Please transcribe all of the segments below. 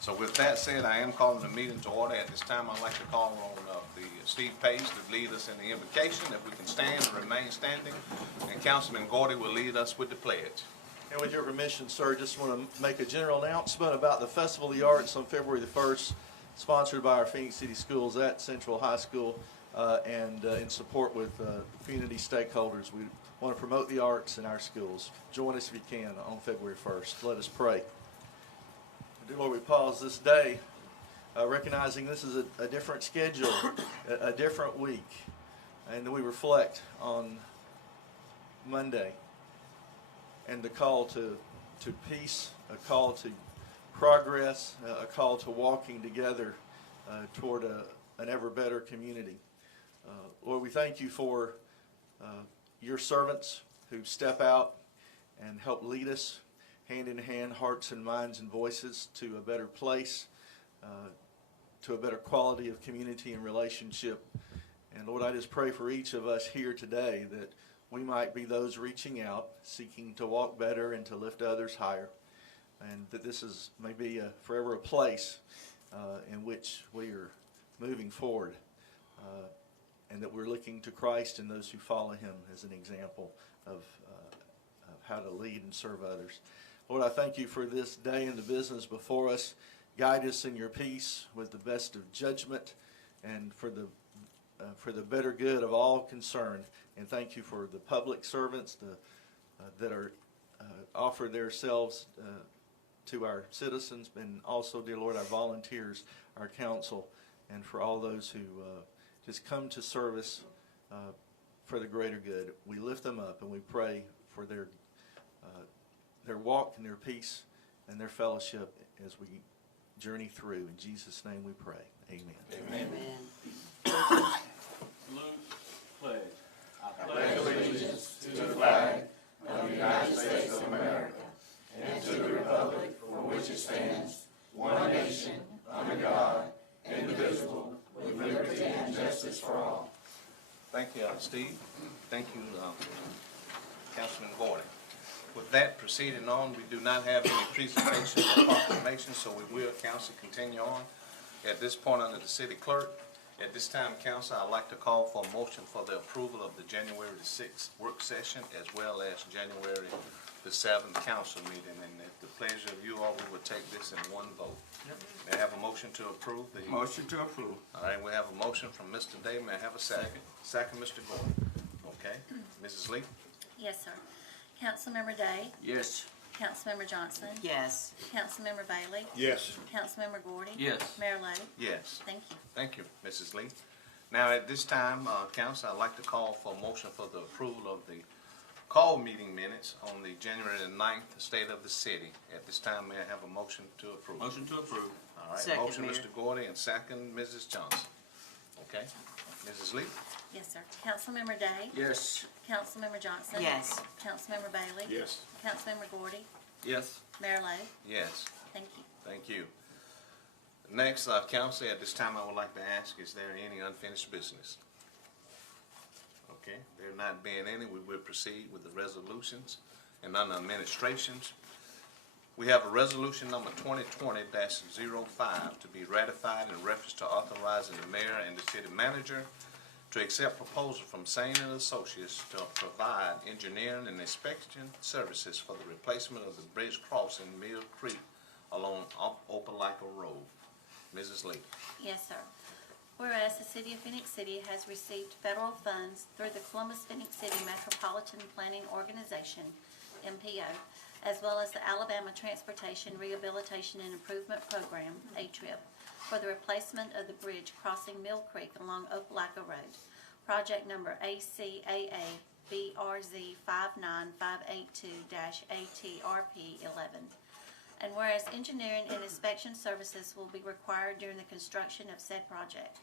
So with that said, I am calling the meeting to order. At this time, I'd like to call on the Steve Pace to lead us in the invocation. If we can stand and remain standing, and Councilman Gordy will lead us with the pledge. And with your permission, sir, just want to make a general announcement about the Festival of the Arts on February the 1st, sponsored by our Phoenix City Schools at Central High School, and in support with community stakeholders. We want to promote the arts in our schools. Join us if you can on February 1st. Let us pray. Dear Lord, we pause this day recognizing this is a different schedule, a different week, and we reflect on Monday and the call to peace, a call to progress, a call to walking together toward an ever better community. Lord, we thank you for your servants who step out and help lead us hand in hand, hearts and minds and voices to a better place, to a better quality of community and relationship. And Lord, I just pray for each of us here today that we might be those reaching out, seeking to walk better and to lift others higher, and that this is maybe forever a place in which we are moving forward, and that we're looking to Christ and those who follow him as an example of how to lead and serve others. Lord, I thank you for this day and the business before us. Guide us in your peace with the best of judgment and for the better good of all concerned. And thank you for the public servants that are offer themselves to our citizens, and also, dear Lord, our volunteers, our council, and for all those who just come to service for the greater good. We lift them up and we pray for their walk and their peace and their fellowship as we journey through. In Jesus' name we pray. Amen. Amen. Salute, pledge. I pledge allegiance to the flag of the United States of America and to the republic for which it stands, one nation, under God, indivisible, with liberty and justice for all. Thank you, Steve. Thank you, Councilman Gordy. With that, proceeding on, we do not have any presentations or proclamations, so we will, Council, continue on. At this point, under the City Clerk, at this time, Council, I'd like to call for a motion for the approval of the January the 6th work session as well as January the 7th council meeting. And at the pleasure of you all, we will take this in one vote. May I have a motion to approve? Motion to approve. All right, we have a motion from Mr. Day. May I have a second? Second, Mr. Gordon. Okay. Mrs. Lee? Yes, sir. Councilmember Day? Yes. Councilmember Johnson? Yes. Councilmember Bailey? Yes. Councilmember Gordy? Yes. Mayor Lowe? Yes. Thank you. Thank you, Mrs. Lee. Now, at this time, Council, I'd like to call for a motion for the approval of the call meeting minutes on the January the 9th State of the City. At this time, may I have a motion to approve? Motion to approve. All right, Second, motion, Mayor. Mr. Gordy, and second, Mrs. Johnson. Okay. Mrs. Lee? Yes, sir. Councilmember Day? Yes. Councilmember Johnson? Yes. Councilmember Bailey? Yes. Councilmember Gordy? Yes. Mayor Lowe? Yes. Thank you. Thank you. Next, Council, at this time, I would like to ask, is there any unfinished business? Okay, there not being any, we will proceed with the resolutions and under administrations. We have a resolution number 2020-05 to be ratified in reference to authorizing the mayor and the city manager to accept proposal from Sane and Associates to provide engineering and inspection services for the replacement of the bridge crossing Mill Creek along Opelika Road. Mrs. Lee. Yes, sir. Whereas the City of Phoenix City has received federal funds through the Columbus Phoenix City Metropolitan Planning Organization, MPO, as well as the Alabama Transportation Rehabilitation and Improvement Program, ATRIP, for the replacement of the bridge crossing Mill Creek along Opelika Road, project number ACAA BRZ 59582-ATRP11. And whereas engineering and inspection services will be required during the construction of said project,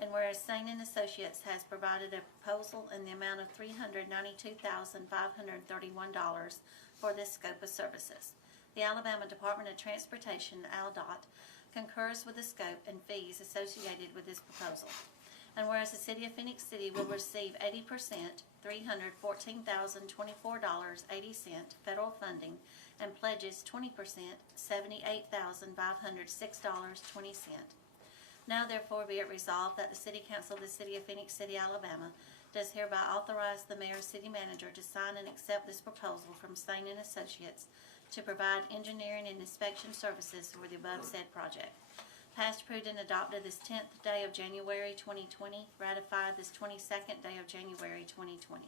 and whereas Sane and Associates has provided a proposal in the amount of $392,531 for this scope of services, the Alabama Department of Transportation, ALDOT, concurs with the scope and fees associated with this proposal. And whereas the city of Phenix City will receive 80%, $314,024.80 federal funding, and pledges 20%, $78,506.20. Now therefore be it resolved that the City Council of the City of Phenix City, Alabama, does hereby authorize the mayor and city manager to sign and accept this proposal from Stain and Associates to provide engineering and inspection services for the above said project. Passed, approved, and adopted this 10th day of January 2020, ratified this 22nd day of January 2020.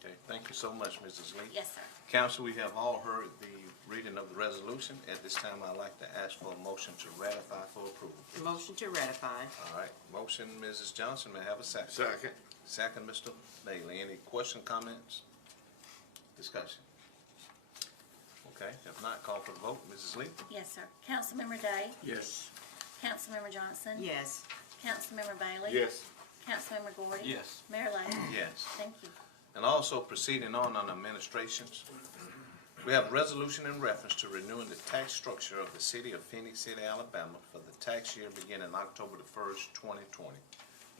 Okay, thank you so much, Mrs. Lee. Yes, sir. Council, we have all heard the reading of the resolution. At this time, I'd like to ask for a motion to ratify for approval. Motion to ratify. All right, motion, Mrs. Johnson, may I have a second? Second. Second, Mr. Bailey. Any question, comments, discussion? Okay, if not, call for the vote. Mrs. Lee? Yes, sir. Councilmember Day? Yes. Councilmember Johnson? Yes. Councilmember Bailey? Yes. Councilmember Gordy? Yes. Mayor Lo? Yes. Thank you. And also proceeding on administrations, we have a resolution in reference to renewing the tax structure of the city of Phenix City, Alabama for the tax year beginning October the 1st, 2020.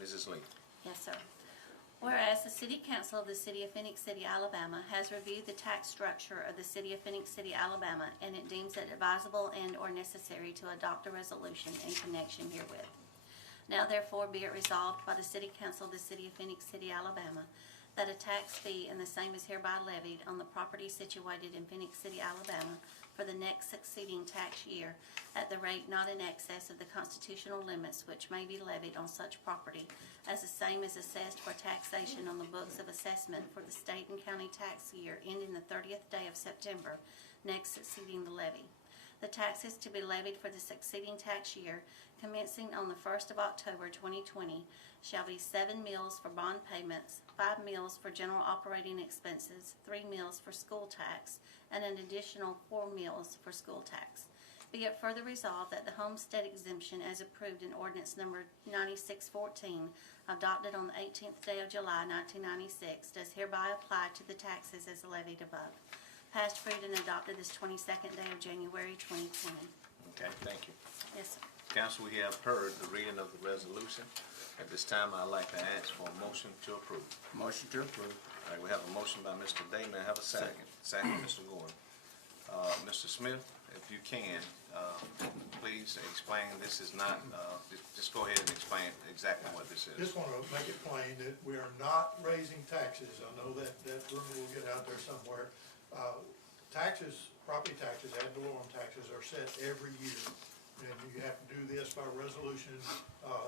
Mrs. Lee. Yes, sir. Whereas the City Council of the City of Phenix City, Alabama has reviewed the tax structure of the City of Phenix City, Alabama, and it deems it advisable and/or necessary to adopt a resolution in connection herewith. Now therefore be it resolved by the City Council of the City of Phenix City, Alabama, that a tax fee and the same is hereby levied on the property situated in Phenix City, Alabama for the next succeeding tax year at the rate not in excess of the constitutional limits which may be levied on such property, as the same is assessed for taxation on the books of assessment for the state and county tax year ending the 30th day of September next succeeding the levy. The taxes to be levied for the succeeding tax year, commencing on the 1st of October 2020, shall be 7 mills for bond payments, 5 mills for general operating expenses, 3 mills for school tax, and an additional 4 mills for school tax. Be it further resolved that the homestead exemption as approved in ordinance number 9614, adopted on the 18th day of July 1996, does hereby apply to the taxes as levied above. Passed, approved, and adopted this 22nd day of January 2020. Okay, thank you. Yes, sir. Council, we have heard the reading of the resolution. At this time, I'd like to ask for a motion to approve. Motion to approve. All right, we have a motion by Mr. Day. May I have a second? Second, Mr. Gordon. Mr. Smith, if you can, please explain, this is not, just go ahead and explain exactly what this is. Just want to make it plain that we are not raising taxes. I know that rumor will get out there somewhere. Taxes, property taxes, ad valorem taxes are set every year. And you have to do this by resolution.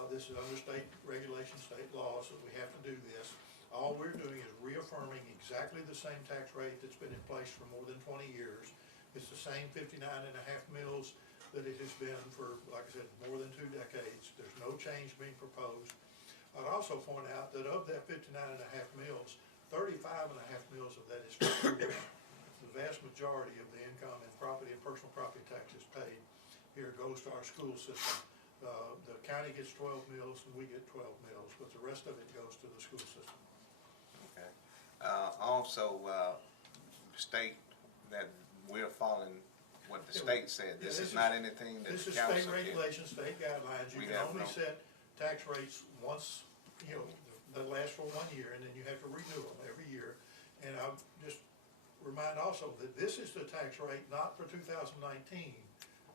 This is under state regulation, state law, so we have to do this. All we're doing is reaffirming exactly the same tax rate that's been in place for more than 20 years. It's the same 59.5 mills that it has been for, like I said, more than 2 decades. There's no change being proposed. I'd also point out that of that 59.5 mills, 35.5 mills of that is federal. The vast majority of the income and property and personal property taxes paid here goes to our school system. The county gets 12 mills and we get 12 mills, but the rest of it goes to the school system. Okay. Also, state that we're following what the state said. This is not anything that This the is council state can. regulations, state guidelines. You We can have only no- set tax rates once, that last for 1 year, and then you have to renew them every year. And I'll just remind also that this is the tax rate not for 2019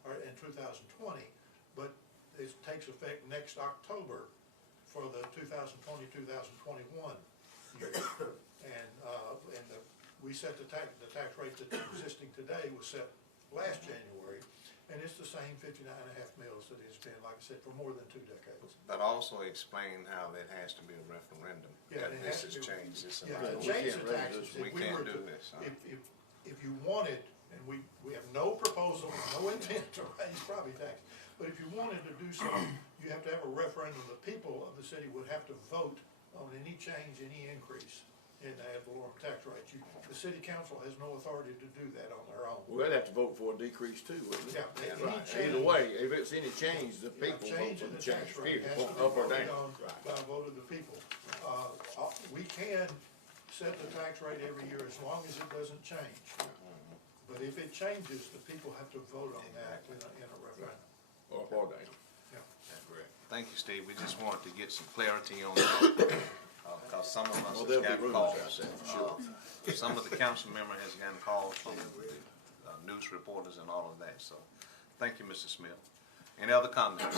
or in 2020, but it takes effect next October for the 2020-2021 year. And we set the tax rate that's existing today was set last January, and it's the same 59.5 mills that it's been, like I said, for more than 2 decades. But also explain how that has to be a referendum. Yeah, That it this has has to be. changed. This is Yeah, not- to change the can't raise taxes. this. We if can't were do to- this, huh? If you wanted, and we have no proposal, no intent to raise property tax, but if you wanted to do so, you have to have a referendum. The people of the city would have to vote on any change, any increase in the ad valorem tax rate. The city council has no authority to do that on their own. We'd have to vote for a decrease too, wouldn't we? Yeah, any Right. change- Either way, if it's any change, the Yeah, people vote change for in the the change, tax rate period, has to be up or voted down. on Right. by a vote of the people. We can set the tax rate every year as long as it doesn't change. But if it changes, the people have to vote on that in a referendum. Or down. Yeah. That's correct. Thank you, Steve. We just wanted to get some clarity on that, because some of us have gotten calls. Some of the council member has gotten calls from the news reporters and all of that, so thank you, Mrs. Smith. Any other comments?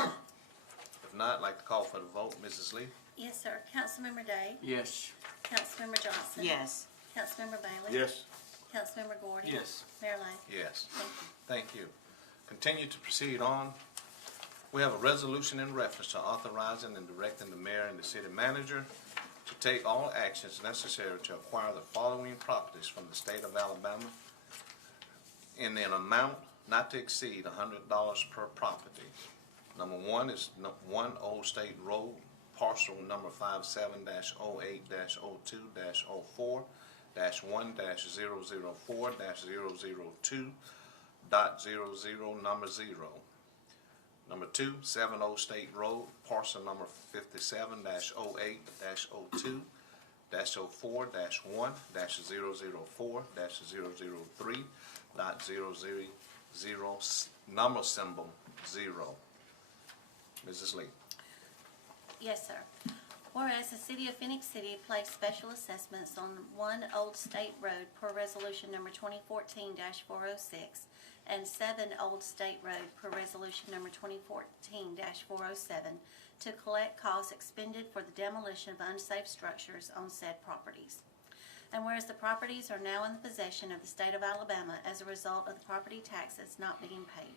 If not, I'd like to call for the vote. Mrs. Lee? Yes, sir. Councilmember Day? Yes. Councilmember Johnson? Yes. Councilmember Bailey? Yes. Councilmember Gordy? Yes. Mayor Lo? Yes. Thank you. Thank you. Continue to proceed on. We have a resolution in reference to authorizing and directing the mayor and the city manager to take all actions necessary to acquire the following properties from the state of Alabama in an amount not to exceed $100 per property. Number one is 1 Old State Road, parcel number 57-08-02-04-1-004-002.00 Number 2, 7 Old State Road, parcel number 57-08-02-04-004-003.000, number symbol 0. Mrs. Lee. Yes, sir. Whereas the city of Phenix City placed special assessments on 1 Old State Road per resolution number 2014-406 and 7 Old State Road per resolution number 2014-407 to collect costs expended for the demolition of unsafe structures on said properties. And whereas the properties are now in the possession of the state of Alabama as a result of the property taxes not being paid.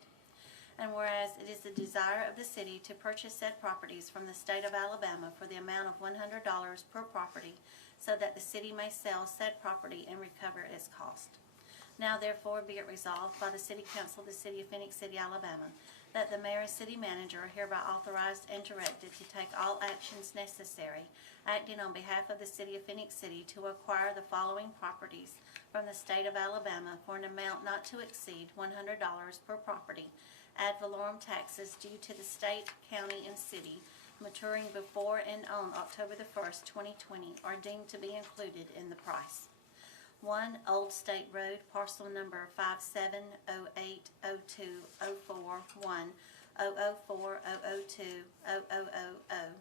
And whereas it is the desire of the city to purchase said properties from the state of Alabama for the amount of $100 per property so that the city may sell said property and recover its cost. Now therefore be it resolved by the City Council of the City of Phenix City, Alabama, that the mayor and city manager are hereby authorized and directed to take all actions necessary, acting on behalf of the City of Phenix City to acquire the following properties from the state of Alabama for an amount not to exceed $100 per property, ad valorem taxes due to the state, county, and city maturing before and on October the 1st, 2020 are deemed to be included in the price. 1 Old State Road, parcel number 57-08-02-04-1-004-002-0000,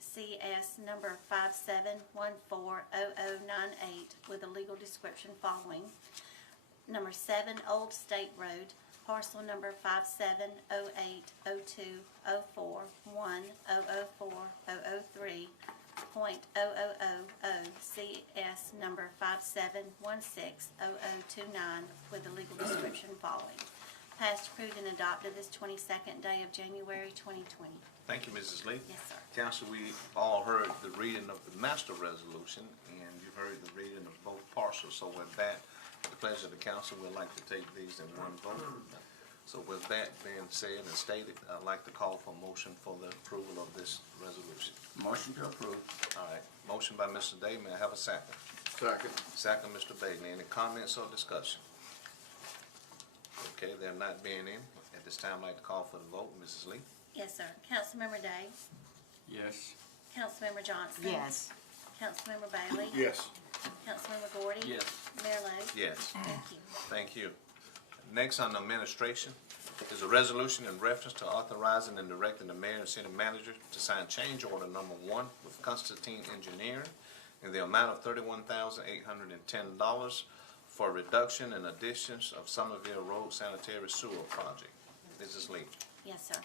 CS number 57140098 with a legal description following. Number 7 Old State Road, parcel number 57-08-02-04-1-004-003.000, CS number 57160029 with a legal description following. Passed, approved, and adopted this 22nd day of January 2020. Thank you, Mrs. Lee. Yes, sir. Council, we all heard the reading of the master resolution, and you've heard the reading of both parcels. So with that, with the pleasure of the council, we'd like to take these in one vote. So with that being said and stated, I'd like to call for a motion for the approval of this resolution. Motion to approve. All right, motion by Mr. Day. May I have a second? Second. Second, Mr. Bailey. Any comments or discussion? Okay, there not being any, at this time, I'd like to call for the vote. Mrs. Lee? Yes, sir. Councilmember Day? Yes. Councilmember Johnson? Yes. Councilmember Bailey? Yes. Councilmember Gordy? Yes. Mayor Lo? Yes. Thank you. Thank you. Next on administration is a resolution in reference to authorizing and directing the mayor and city manager to sign change order number 1 with Constantine Engineering in the amount of $31,810 for reduction and additions of Somerville Road Sanitary Sewer Project. Mrs. Lee. Yes, sir.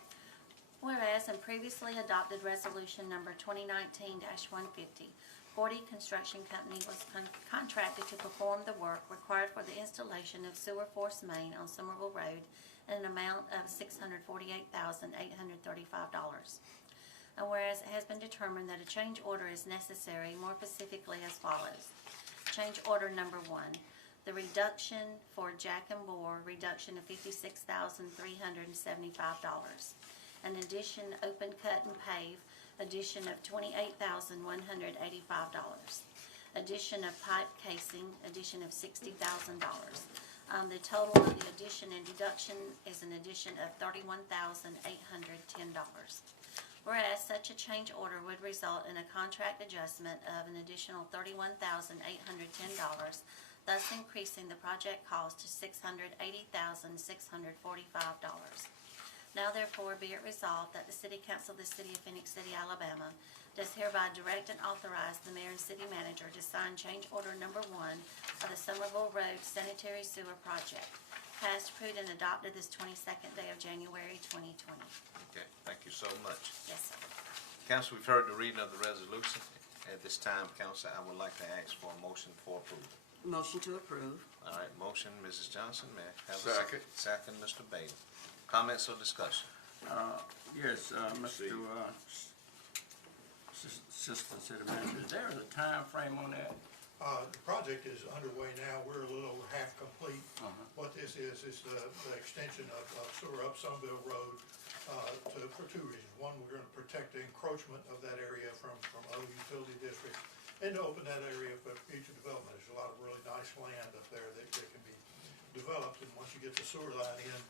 Whereas in previously adopted resolution number 2019-150, Gordy Construction Company was contracted to perform the work required for the installation of sewer force main on Somerville Road in an amount of $648,835. And whereas it has been determined that a change order is necessary, more specifically as follows. Change order number 1, the reduction for Jack and Bore, reduction of $56,375. An addition open cut and pave, addition of $28,185. Addition of pipe casing, addition of $60,000. The total of the addition and deduction is an addition of $31,810. Whereas such a change order would result in a contract adjustment of an additional $31,810, thus increasing the project cost to $680,645. Now Now therefore be it resolved that the City Council of the City of Phenix City, Alabama does hereby direct and authorize the mayor and city manager to sign change order number 1 of the Somerville Road Sanitary Sewer Project, passed, approved, and adopted this 22nd day of January 2020. Okay, thank you so much. Yes, sir. Council, we've heard the reading of the resolution. At this time, council, I would like to ask for a motion for approval. Motion to approve. All right, motion, Mrs. Johnson, may I have a Second. Second, Mr. Bailey. Comments or discussion? Yes, Mr. Assistant City Manager, is there a time frame on that? The project is underway now. We're a little over half complete. What this is the extension of sewer up Somerville Road for two reasons. One, we're going to protect the encroachment of that area from other utility districts and to open that area for future development. There's a lot of really nice land up there that can be developed, and once you get the sewer line in,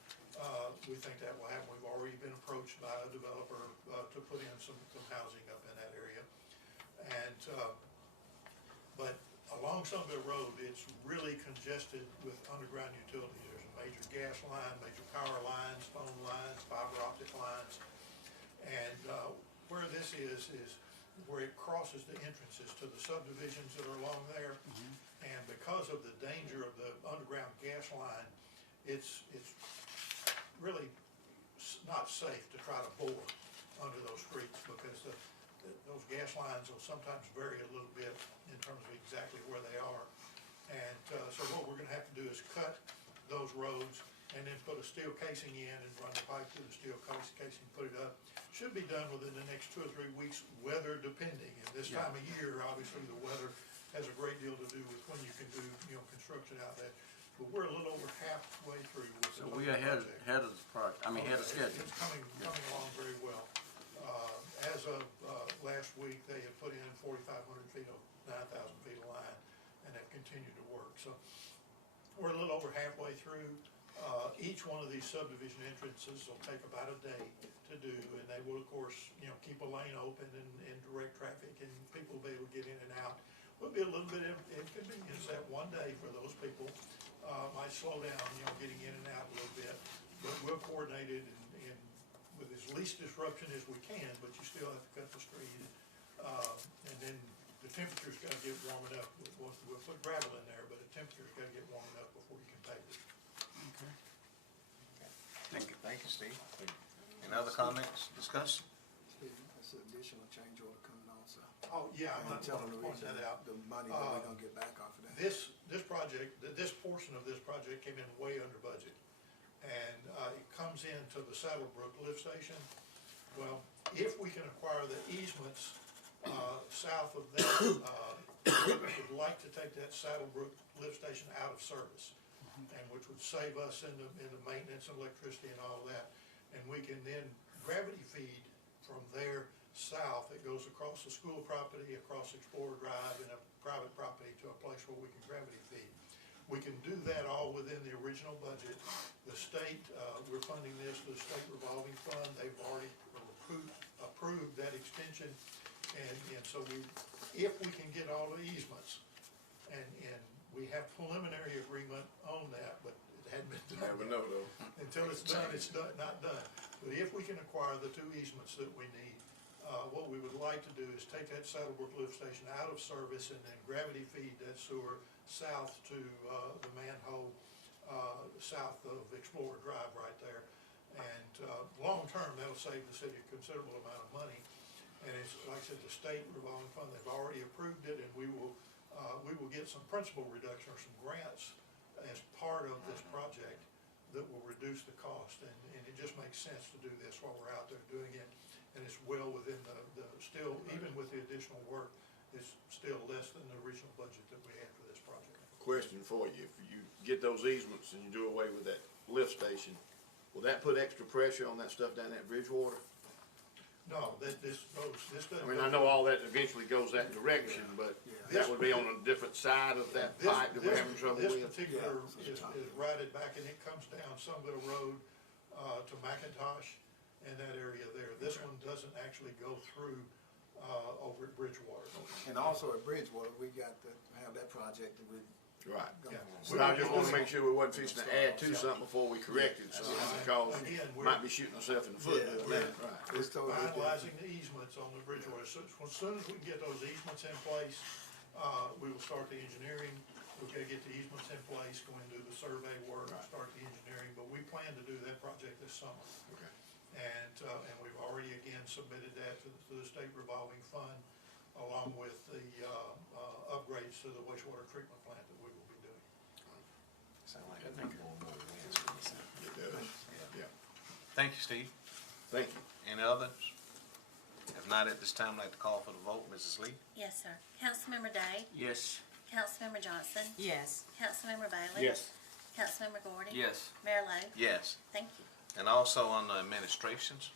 we think that will happen. We've already been approached by a developer to put in some housing up in that area. And but along Somerville Road, it's really congested with underground utilities. There's a major gas line, major power lines, phone lines, fiber optic lines. And where this is where it crosses the entrances to the subdivisions that are along there. And because of the danger of the underground gas line, it's really not safe to try to bore under those streets, because those gas lines will sometimes vary a little bit in terms of exactly where they are. And so what we're gonna have to do is cut those roads and then put a steel casing in and run the pipe through the steel casing, put it up. Should be done within the next 2 or 3 weeks, weather depending. And this time of year, obviously, the weather has a great deal to do with when you can do, construction out there. But we're a little over halfway through with So the we are ahead project. of the project, ahead of schedule. It's coming along very well. As of last week, they had put in 4,500 feet of 9,000 feet of line, and have continued to work. So we're a little over halfway through. Each one of these subdivision entrances will take about a day to do, and they will, of course, keep a lane open and direct traffic, and people will be able to get in and out. Will be a little bit of inconvenience that one day for those people. Might slow down, getting in and out a little bit, but we'll coordinate it and with as least disruption as we can, but you still have to cut the street. And then the temperature's gotta get warm enough. We'll put gravel in there, but the temperature's gotta get warm enough before you can pave it. Okay. Thank you. Thank you, Steve. Any other comments, discussion? Steve, that's an additional change order coming also. Oh, yeah, I'm And not tell going them to point that out. the money that we're gonna get back off of that. This project, this portion of this project came in way under budget. And it comes into the Saddlebrook lift station. Well, if we can acquire the easements south of that, we would like to take that Saddlebrook lift station out of service, and which would save us in the maintenance and electricity and all of that. And we can then gravity feed from there south. It goes across the school property, across Explorer Drive, and a private property to a place where we can gravity feed. We can do that all within the original budget. The state, we're funding this with the state revolving fund. They've already approved that extension. And so if we can get all the easements, and we have preliminary agreement on that, but it hadn't been done. Never know, though. Until it's done, not done. But if we can acquire the 2 easements that we need, what we would like to do is take that Saddlebrook lift station out of service and then gravity feed that sewer south to the manhole south of Explorer Drive right there. And long term, that'll save the city a considerable amount of money. And it's, like I said, the state revolving fund, they've already approved it, and we will get some principal reduction or some grants as part of this project that will reduce the cost. And it just makes sense to do this while we're out there doing it. And it's well within the still, even with the additional work, it's still less than the original budget that we had for this project. Question for you, if you get those easements and you do away with that lift station, will that put extra pressure on that stuff down at Bridgewater? No, this doesn't. I mean, I know all that eventually goes that direction, but that would be on a different side of that pipe that we're having trouble This with? particular is routed back, and it comes down Somerville Road to McIntosh and that area there. This one doesn't actually go through over at Bridgewater. And also at Bridgewater, we got to have that project with Right. Yeah. But I just wanna make sure we wasn't fixing to add to something before we corrected something, because Again, we might be shooting ourselves in the foot doing that, right? It's totally different. Finalizing the easements on the bridgeway. As soon as we can get those easements in place, we will start the engineering. We've got to get the easements in place, go and do the survey work, start the engineering, but we plan to do that project this summer. Okay. And we've already again submitted that to the state revolving fund, along with the upgrades to the wastewater treatment plant that we will be doing. Sound like I think more wins. It does, yeah. Thank you, Steve. Thank you. Any others? If not, at this time, I'd like to call for the vote. Mrs. Lee? Yes, sir. Councilmember Day? Yes. Councilmember Johnson? Yes. Councilmember Bailey? Councilmember Gordon? Yes. Mayor Lo? Yes. Thank you. And also on the administrations,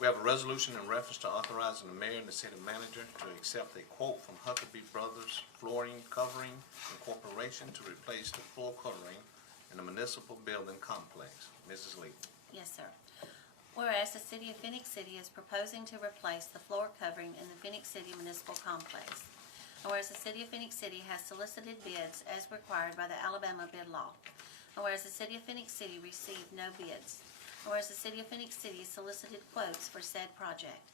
we have a resolution in reference to authorizing the mayor and the city manager to accept a quote from Huckabee Brothers Flooring Covering Incorporation to replace the floor covering in the municipal building complex. Mrs. Lee? Yes, sir. Whereas the city of Phenix City is proposing to replace the floor covering in the Phenix City Municipal Complex. And whereas the city of Phenix City has solicited bids as required by the Alabama bid law. And whereas the city of Phenix City received no bids. And whereas the city of Phenix City solicited quotes for said project.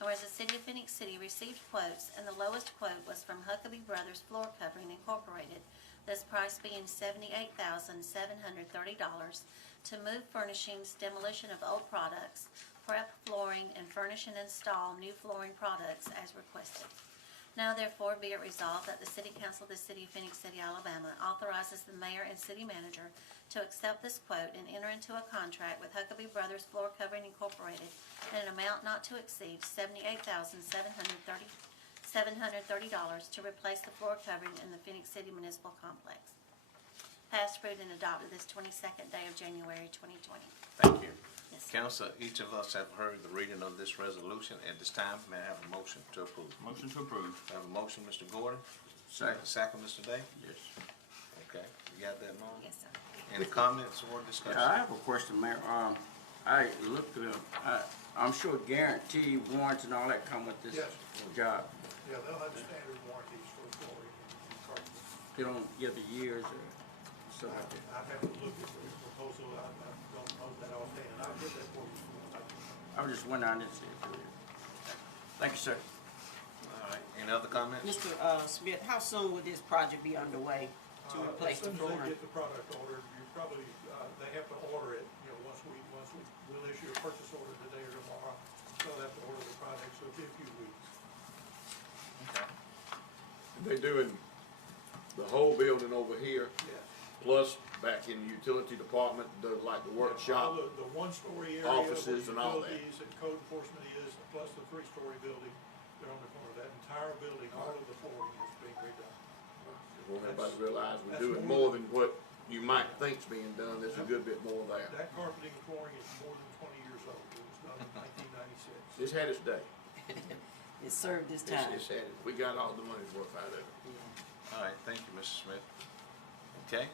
And whereas the city of Phenix City received quotes and the lowest quote was from Huckabee Brothers Floor Covering Incorporated, this price being $78,730 to move furnishings, demolition of old products, prep flooring, and furnish and install new flooring products as requested. Now therefore be it resolved that the City Council of the City of Phenix City, Alabama authorizes the mayor and city manager to accept this quote and enter into a contract with Huckabee Brothers Floor Covering Incorporated in an amount not to exceed $78,730 to replace the floor covering in the Phenix City Municipal Complex. Passed, approved, and adopted this 22nd day of January 2020. Thank you. Yes, sir. Council, each of us have heard the reading of this resolution. At this time, may I have a motion to approve? Motion to approve. I have a motion, Mr. Gordon. Second. Second, Mr. Day. Yes. Okay, you got that, Mo? Yes, sir. Any comments or discussion? Yeah, I have a question, Mayor. I looked at, I'm sure guarantee warrants and all that come with this Yes. job. Yeah, they'll have standard warranties for flooring and carpet. They don't give the years or so. I haven't looked at the proposal, I don't know that offhand, I'll get that for you. I was just wondering, I didn't see it. Thank you, sir. All right, any other comments? Mr. Smith, how soon would this project be underway to replace the As soon as flooring? they get the product ordered, you probably, they have to order it, we'll issue a purchase order today or tomorrow. They'll have to order the product, so it'll be a few weeks. Okay. They doing the whole building over here, Yes. plus back in the utility department, like the All workshop. the one-story area. Offices where and all that. utilities and code enforcement is, plus the three-story building, they're on the corner. That entire building, all of the flooring is being redone. Want everybody to realize we're That's doing more more than what you might think's being done, there's a good bit more there. That carpeting and flooring is more than 20 years old. It was done in 1996. It's had its day. It served its time. It's had it. We got all the money's worth out of it. All right, thank you, Mr. Smith. Okay,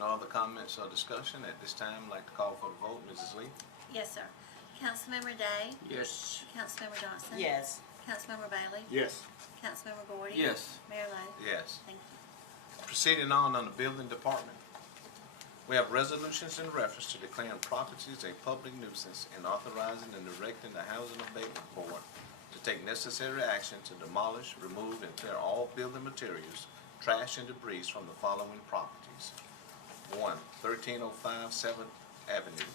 no other comments or discussion. At this time, I'd like to call for the vote. Mrs. Lee? Yes, sir. Councilmember Day? Yes. Councilmember Johnson? Yes. Councilmember Bailey? Yes. Councilmember Gordon? Yes. Mayor Lo? Yes. Thank you. Proceeding on the building department. We have resolutions in reference to declaring properties a public nuisance and authorizing and directing the Housing Abatement Board to take necessary action to demolish, remove, and clear all building materials, trash, and debris from the following properties. 1, 1305 7th Avenue.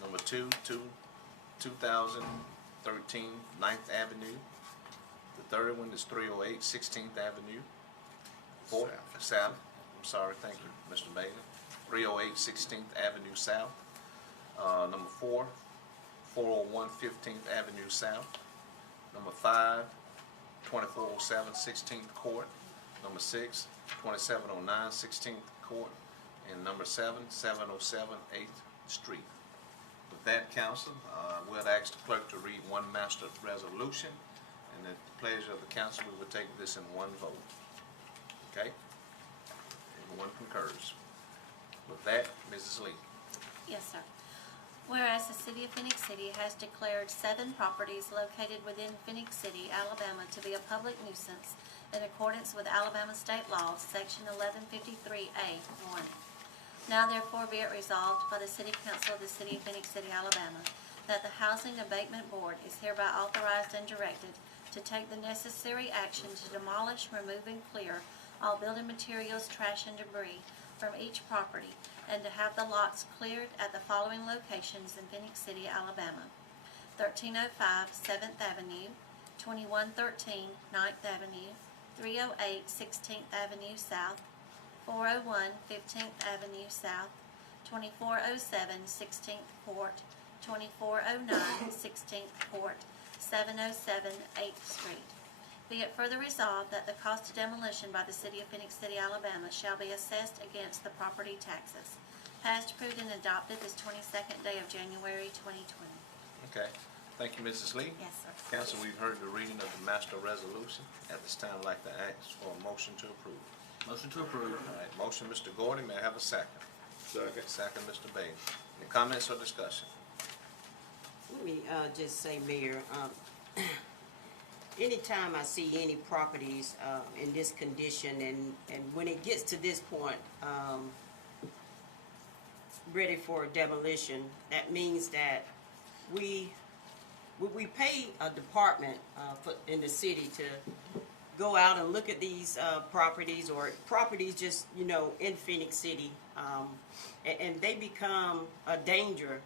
Number 2, 2013 9th Avenue. The third one is 308 16th Avenue. South. I'm sorry, thank you, Mr. Bailey. 308 16th Avenue South. Number 4, 401 15th Avenue South. Number 5, 2407 16th Court. Number 6, 2709 16th Court. And number 7, 707 8th Street. With that, council, we'll ask the clerk to read one master resolution, and at the pleasure of the council, we will take this in one vote. Okay? Everyone concurs. With that, Mrs. Lee. Yes, sir. Whereas the City of Phenix City has declared 7 properties located within Phenix City, Alabama to be a public nuisance in accordance with Alabama State Law, Section 1153A(1). Now therefore be it resolved by the City Council of the City of Phenix City, Alabama, that the Housing Abatement Board is hereby authorized and directed to take the necessary action to demolish, remove, and clear all building materials, trash, and debris from each property, and to have the lots cleared at the following locations in Phenix City, Alabama: 1305 7th Avenue, 2113 9th Avenue, 308 16th Avenue South, 401 15th Avenue South, 2407 16th Court, 2409 16th Court, 707 8th Street. Be it further resolved that the cost of demolition by the City of Phenix City, Alabama shall be assessed against the property taxes. Passed, approved, and adopted this 22nd day of January 2020. Okay, thank you, Mrs. Lee. Yes, sir. Council, we've heard the reading of the master resolution. At this time, I'd like to ask for a motion to approve. Motion to approve. All right, motion, Mr. Gordon, may I have a second? Second. Second, Mr. Bailey. Any comments or discussion? Let me just say, Mayor, anytime I see any properties in this condition, and when it gets to this point, ready for demolition, that means that we pay a department in the city to go out and look at these properties, or properties just, in Phenix City, and they become a danger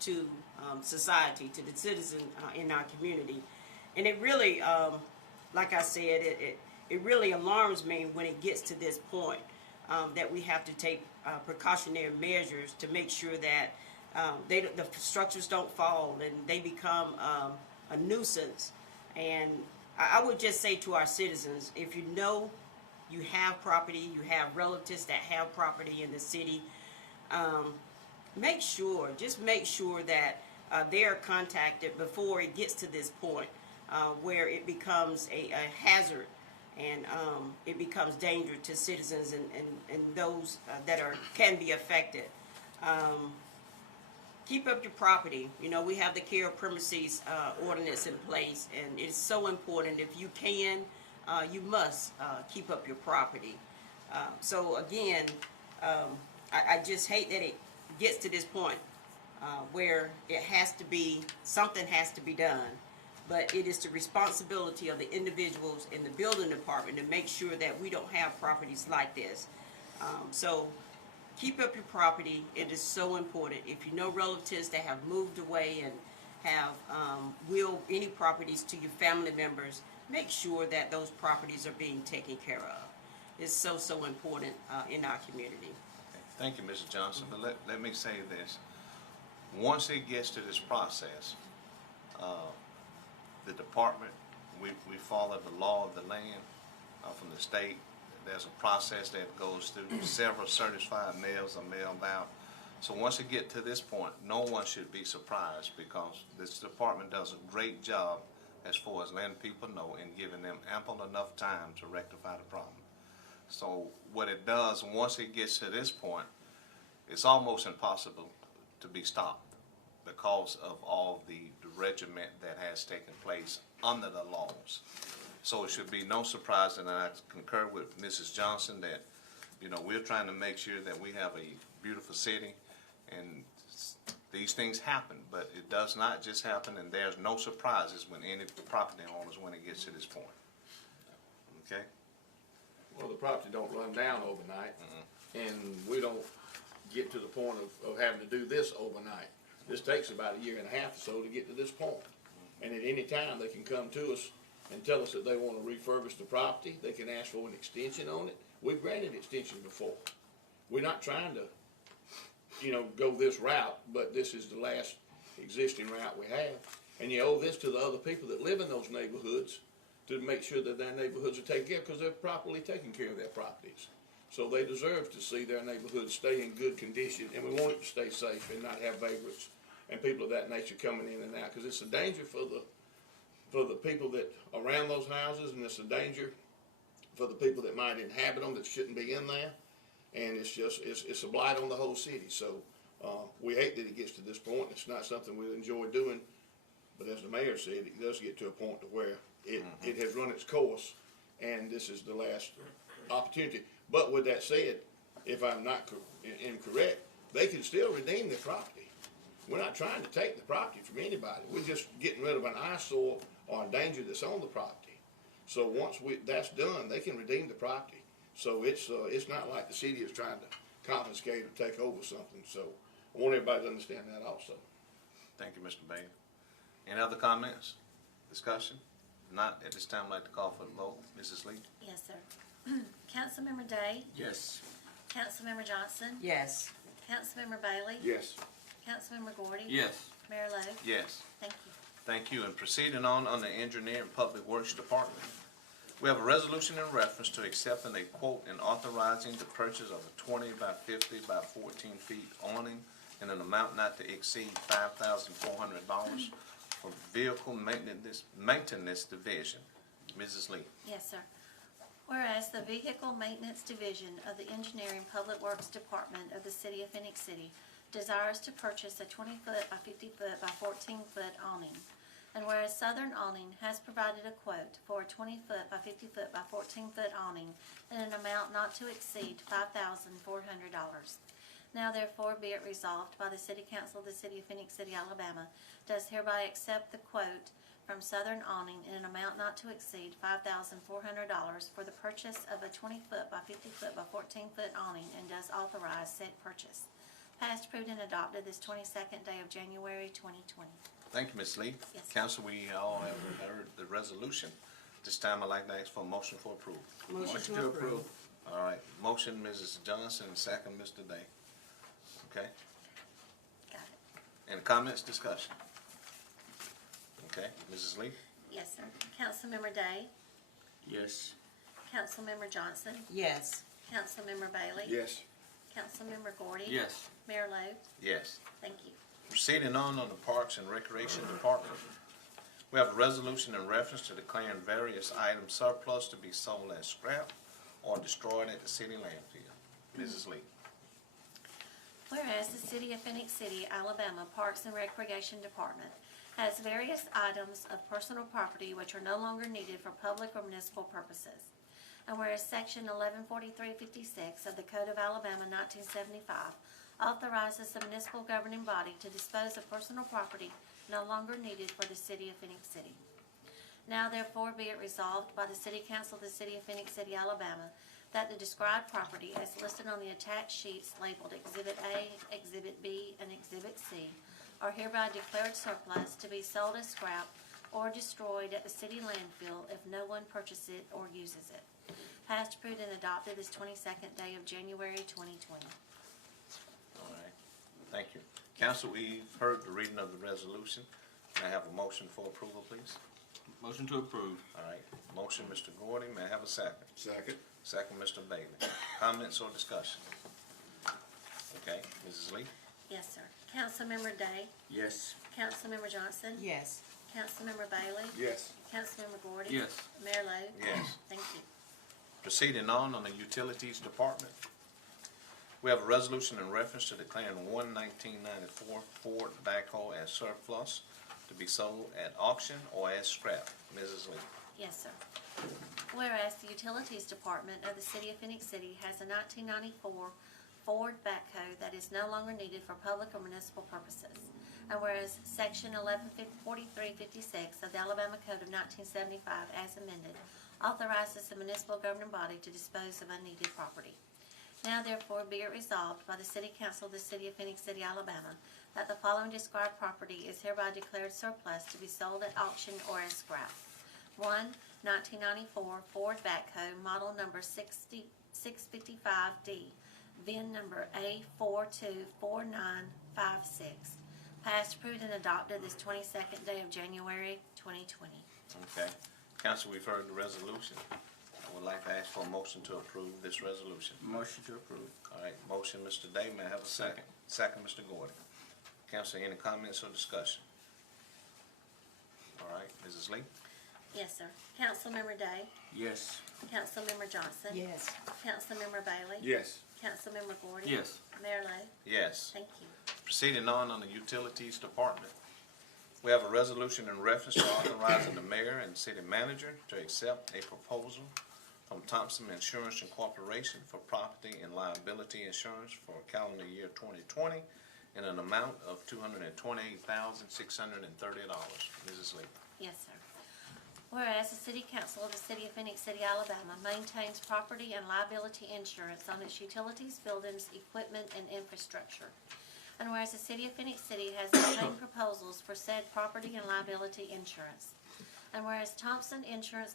to society, to the citizen in our community. And it really, like I said, it really alarms me when it gets to this point, that we have to take precautionary measures to make sure that the structures don't fall and they become a nuisance. And I would just say to our citizens, if you know you have property, you have relatives that have property in the city, make sure that they are contacted before it gets to this point where it becomes a hazard, and it becomes danger to citizens and those that can be affected. Keep up your property. We have the care of premises ordinance in place, and it's so important. If you can, you must keep up your property. So again, I just hate that it gets to this point where something has to be done. But it is the responsibility of the individuals in the building department to make sure that we don't have properties like this. So keep up your property. It is so important. If you know relatives that have moved away and have willed any properties to your family members, make sure that those properties are being taken care of. It's so, so important in our community. Thank you, Mrs. Johnson, but let me say this. Once it gets to this process, the department, we follow the law of the land from the state. There's a process that goes through. Several certified mails are mailed out. So once it gets to this point, no one should be surprised, because this department does a great job as far as letting people know and giving them ample enough time to rectify the problem. So what it does, once it gets to this point, it's almost impossible to be stopped because of all the regiment that has taken place under the laws. So it should be no surprise, and I concur with Mrs. Johnson that, we're trying to make sure that we have a beautiful city, and these things happen, but it does not just happen, and there's no surprises when any property owners, when it gets to this point. Okay? Well, the property don't run down overnight, and we don't get to the point of having to do this overnight. This takes about 1.5 years or so to get to this point. And at any time, they can come to us and tell us that they want to refurbish the property. They can ask for an extension on it. We've granted extension before. We're not trying to, go this route, but this is the last existing route we have. And you owe this to the other people that live in those neighborhoods to make sure that their neighborhoods are taken care of, because they're properly taking care of their properties. So they deserve to see their neighborhoods stay in good condition, and we want it to stay safe and not have vagrants and people of that nature coming in and out, because it's a danger for the people that are around those houses, and it's a danger for the people that might inhabit them that shouldn't be in there, and it's a blight on the whole city. So we hate that it gets to this point. It's not something we enjoy doing, but as the mayor said, it does get to a point to where it has run its course, and this is the last opportunity. But with that said, if I'm not incorrect, they can still redeem the property. We're not trying to take the property from anybody. We're just getting rid of an eyesore or a danger that's on the property. So once that's done, they can redeem the property. So it's not like the city is trying to confiscate or take over something. So I want everybody to understand that also. Thank you, Mr. Bailey. Any other comments, discussion? Not at this time, I'd like to call for the vote. Mrs. Lee? Yes, sir. Councilmember Day, Yes. Councilmember Johnson, Yes. Councilmember Bailey, Yes. Councilmember Gordy. Yes. Mayor Lo. Yes. Thank you. Thank you. And proceeding on the Engineer and Public Works Department, we have a resolution in reference to accepting a quote and authorizing the purchase of a 20 by 50 by 14 feet awning in an amount not to exceed $5,400 for Vehicle Maintenance Division. Mrs. Lee. Yes, sir. Whereas the Vehicle Maintenance Division of the Engineering Public Works Department of the City of Phenix City desires to purchase a 20-foot by 50-foot by 14-foot awning. And whereas Southern Awning has provided a quote for a 20-foot by 50-foot by 14-foot awning in an amount not to exceed $5,400. Now therefore be it resolved by the City Council of the City of Phenix City, Alabama, does hereby accept the quote from Southern Awning in an amount not to exceed $5,400 for the purchase of a 20-foot by 50-foot by 14-foot awning and does authorize said purchase. Passed, approved, and adopted this 22nd day of January 2020. Thank you, Ms. Lee. Yes, sir. Council, we all have heard the resolution. This time I'd like to ask for a motion for approval. Motion to approve. All right, motion, Mrs. Johnson, and second, Mr. Day. Okay, Got it. any comments, discussion? Okay, Mrs. Lee? Yes, sir. Councilmember Day, Yes. Councilmember Johnson, Yes. Councilmember Bailey. Yes. Councilmember Gordy. Yes. Mayor Lo. Yes. Thank you. Proceeding on the Parks and Recreation Department, we have a resolution in reference to declaring various items surplus to be sold as scrap or destroyed at the city landfill. Mrs. Lee? Whereas the City of Phenix City, Alabama Parks and Recreation Department has various items of personal property which are no longer needed for public or municipal purposes. And whereas Section 114356 of the Code of Alabama 1975 authorizes the municipal governing body to dispose of personal property no longer needed for the City of Phenix City. Now therefore be it resolved by the City Council of the City of Phenix City, Alabama, that the described property as listed on the attached sheets labeled Exhibit A, Exhibit B, and Exhibit C are hereby declared surplus to be sold as scrap or destroyed at the city landfill if no one purchases it or uses it. Passed, approved, and adopted this 22nd day of January 2020. All right, thank you. Council, we've heard the reading of the resolution. May I have a motion for approval, please? Motion to approve. All right, motion, Mr. Gordy. May I have a second? Second. Second, Mr. Bailey. Comments or discussion? Okay, Mrs. Lee? Yes, sir. Councilmember Day, Yes. Councilmember Johnson, Yes. Councilmember Bailey, Yes. Councilmember Gordy. Yes. Mayor Lo. Yes. Thank you. Proceeding on the Utilities Department, we have a resolution in reference to declaring one 1994 Ford backhoe as surplus to be sold at auction or as scrap. Mrs. Lee? Yes, sir. Whereas the Utilities Department of the City of Phenix City has a 1994 Ford backhoe that is no longer needed for public or municipal purposes. And whereas Section 114356 of the Alabama Code of 1975 as amended authorizes the municipal governing body to dispose of unneeded property. Now therefore be it resolved by the City Council of the City of Phenix City, Alabama, that the following described property is hereby declared surplus to be sold at auction or as scrap. 1, 1994 Ford backhoe, model number 655D, VIN number A424956. Passed, approved, and adopted this 22nd day of January 2020. Okay. Council, we've heard the resolution. I would like to ask for a motion to approve this resolution. Motion to approve. All right, motion, Mr. Day. May I have a second? Second, Mr. Gordon. Council, any comments or discussion? All right, Mrs. Lee? Yes, sir. Councilmember Day, Yes. Councilmember Johnson, Yes. Councilmember Bailey, Yes. Councilmember Gordy. Yes. Mayor Lo. Yes. Thank you. Proceeding on the Utilities Department. We have a resolution in reference to authorizing the mayor and city manager to accept a proposal from Thompson Insurance Incorporation for property and liability insurance for calendar year 2020 in an amount of $228,630. Mrs. Lee. Yes, sir. Whereas the City Council of the City of Phoenix City, Alabama maintains property and liability insurance on its utilities, buildings, equipment, and infrastructure. And whereas the City of Phoenix City has obtained proposals for said property and liability insurance. And whereas Thompson Insurance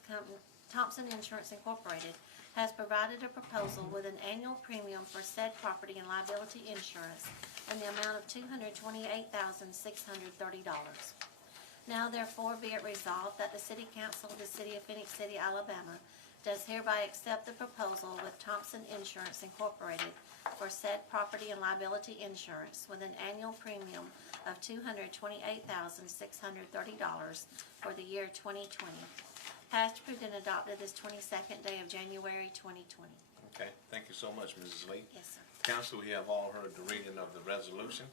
Incorporated has provided a proposal with an annual premium for said property and liability insurance in the amount of $228,630. Now therefore be it resolved that the City Council of the City of Phoenix City, Alabama does hereby accept the proposal with Thompson Insurance Incorporated for said property and liability insurance with an annual premium of $228,630 for the year 2020. Passed, approved, and adopted this 22nd day of January 2020. Okay, thank you so much, Mrs. Lee. Yes, sir. Council, we have all heard the reading of the resolution.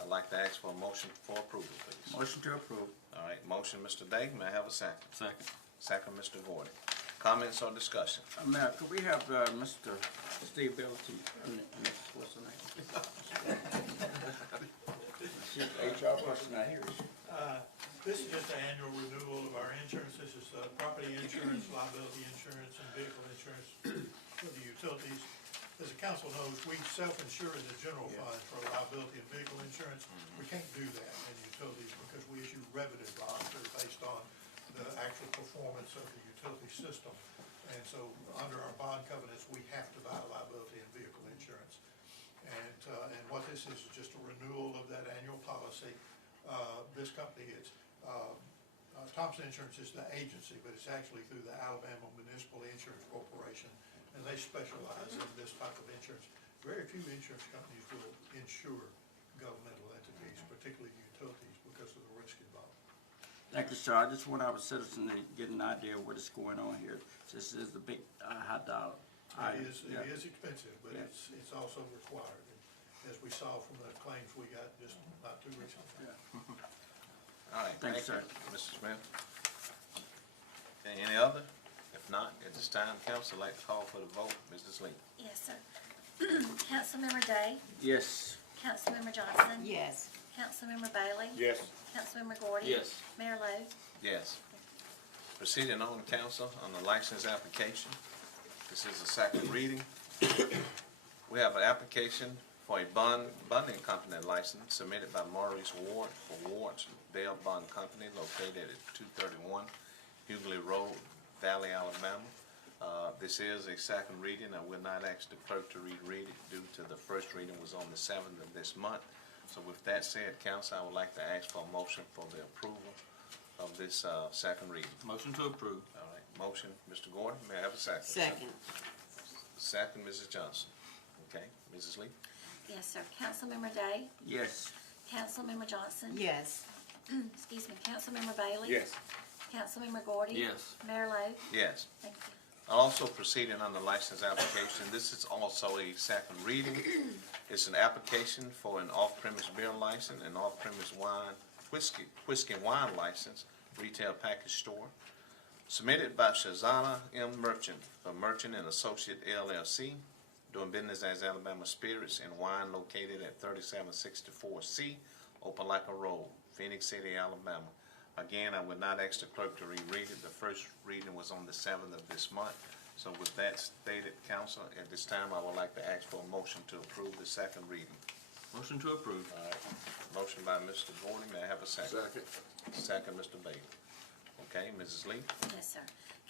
I'd like to ask for a motion for approval, please. Motion to approve. All right, motion, Mr. Day. May I have a second? Second. Second, Mr. Gordon. Comments or discussion? Mayor, could we have Mr. Steve Bellty, what's the name? HR person out here. This is just an annual renewal of our insurance. This is property insurance, liability insurance, and vehicle insurance for the utilities. As the council knows, we self-insure in the general fund for liability and vehicle insurance. We can't do that in utilities because we issue revenue bonds that are based on the actual performance of the utility system. And so under our bond covenants, we have to buy liability and vehicle insurance. And what this is just a renewal of that annual policy. This company, it's Thompson Insurance is the agency, but it's actually through the Alabama Municipal Insurance Corporation, and they specialize in this type of insurance. Very few insurance companies will insure governmental entities, particularly utilities, because of the risk involved. Thank you, sir. I just want our citizens to get an idea of what is going on here. This is the big hot dollar. It is expensive, but it's also required. And as we saw from the claims we got just not too recently. All right, Thank thank you, you, sir. Mr. Smith. Okay, any other? If not, at this time, council, I'd like to call for the vote. Mrs. Lee. Yes, sir. Councilmember Day, Yes. Councilmember Johnson, Yes. Councilmember Bailey, Yes. Councilmember Gordy, Yes. Mayor Lo. Yes. Proceeding on, council, on the license application. This is a second reading. We have an application for a bonding company license submitted by Maurice Ward for Ward's Bail Bond Company located at 231 Hughley Road, Valley, Alabama. This is a second reading. I will not ask the clerk to reread it due to the first reading was on the 7th of this month. So with that said, council, I would like to ask for a motion for the approval of this second reading. Motion to approve. All right, motion, Mr. Gordon, may I have a second? Second. Second, Mrs. Johnson. Okay, Mrs. Lee? Yes, sir. Councilmember Day, Yes. Councilmember Johnson. Yes. Excuse me, Councilmember Bailey. Yes. Councilmember Gordy. Yes. Mayor Lo. Yes. Thank you. Also proceeding on the license application, this is also a second reading. It's an application for an off-premise beer license, an off-premise whiskey and wine license, retail package store, submitted by Shazana M. Merchant for Merchant and Associate LLC, doing business as Alabama Spirits and Wine located at 3764C, Opelika Road, Phenix City, Alabama. Again, I would not ask the clerk to reread it. The first reading was on the 7th of this month. So with that stated, council, at this time, I would like to ask for a motion to approve the second reading. Motion to approve. All right. Motion by Mr. Gordon. May I have a second? Second. Second, Mr. Bailey. Okay, Mrs. Lee? Yes, sir.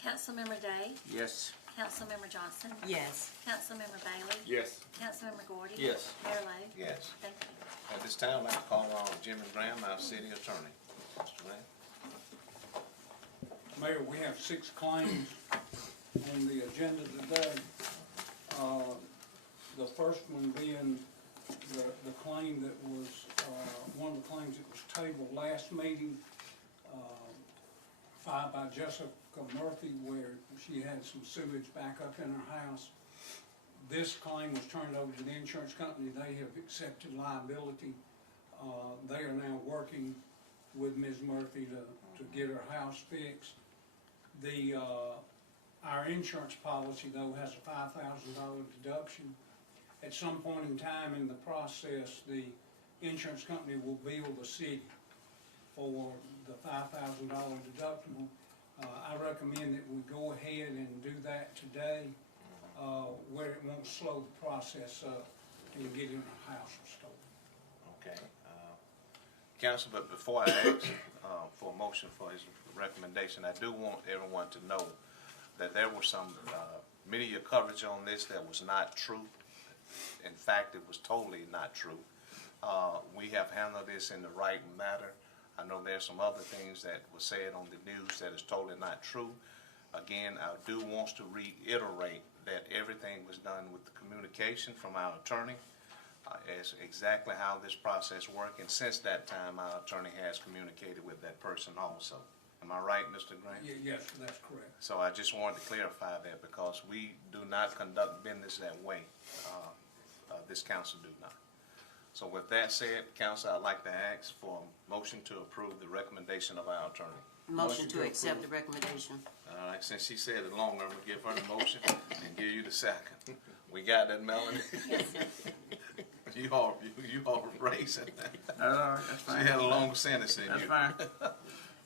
Councilmember Day, Yes. Councilmember Johnson. Yes. Councilmember Bailey. Yes. Councilmember Gordy. Yes. Mayor Lo. Yes. Thank you. At this time, I'd like to call on Jimmy Graham, our city attorney. Mr. Graham? Mayor, we have 6 claims on the agenda today. The first one being the claim that was, one of the claims that was tabled last meeting, filed by Jessica Murphy, where she had some sewage back up in her house. This claim was turned over to the insurance company. They have accepted liability They are now working with Ms. Murphy to get her house fixed. Our insurance policy though has a $5,000 deduction. At some point in time in the process, the insurance company will bill the city for the $5,000 deductible. I recommend that we go ahead and do that today, where it won't slow the process up in getting our house restored. Okay. Council, but before I ask for a motion for his recommendation, I do want everyone to know that there was some media coverage on this that was not true. In fact, it was totally not true. We have handled this in the right manner. I know there's some other things that were said on the news that is totally not true. Again, I do want to reiterate that everything was done with the communication from our attorney as exactly how this process worked, and since that time, our attorney has communicated with that person also. Am I right, Mr. Grant? Yes, that's correct. So I just wanted to clarify that because we do not conduct business that way. This council do not. So with that said, council, I'd like to ask for a motion to approve the recommendation of our attorney. Motion to accept the recommendation. All right, since she said it longer, I'm gonna give her the motion and give you the second. We got that, Melanie? You all racing. That's all right, that's She fine. had a long sentence in That's you. fine.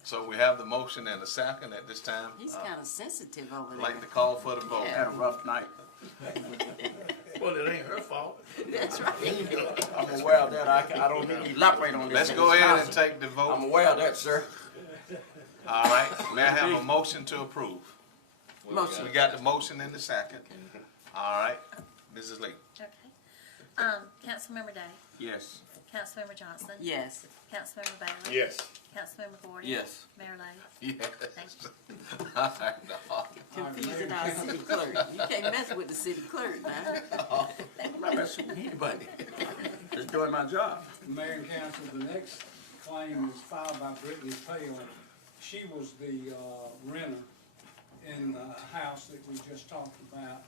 So we have the motion and the second at this time. He's kind of sensitive over I'd there. like to call for the vote. Had a rough night. Well, it ain't her fault. That's right. I'm aware of that. I don't need to elaborate on this. Let's in go this ahead and council. take the I'm vote. aware of that, sir. All right, may I have a motion to approve? Motion. We got the motion and the second. All right, Mrs. Lee. Okay. Councilmember Day, Yes. Councilmember Johnson. Yes. Councilmember Bailey. Yes. Councilmember Gordon. Yes. Mayor Lo. Yes. Thank you. All right, no. Confusing our city clerk. You can't mess with the city clerk, man. I'm not messing with anybody. Just doing my job. Mayor and council, the next claim is filed by Brittany Pale. She was the renter in the house that we just talked about.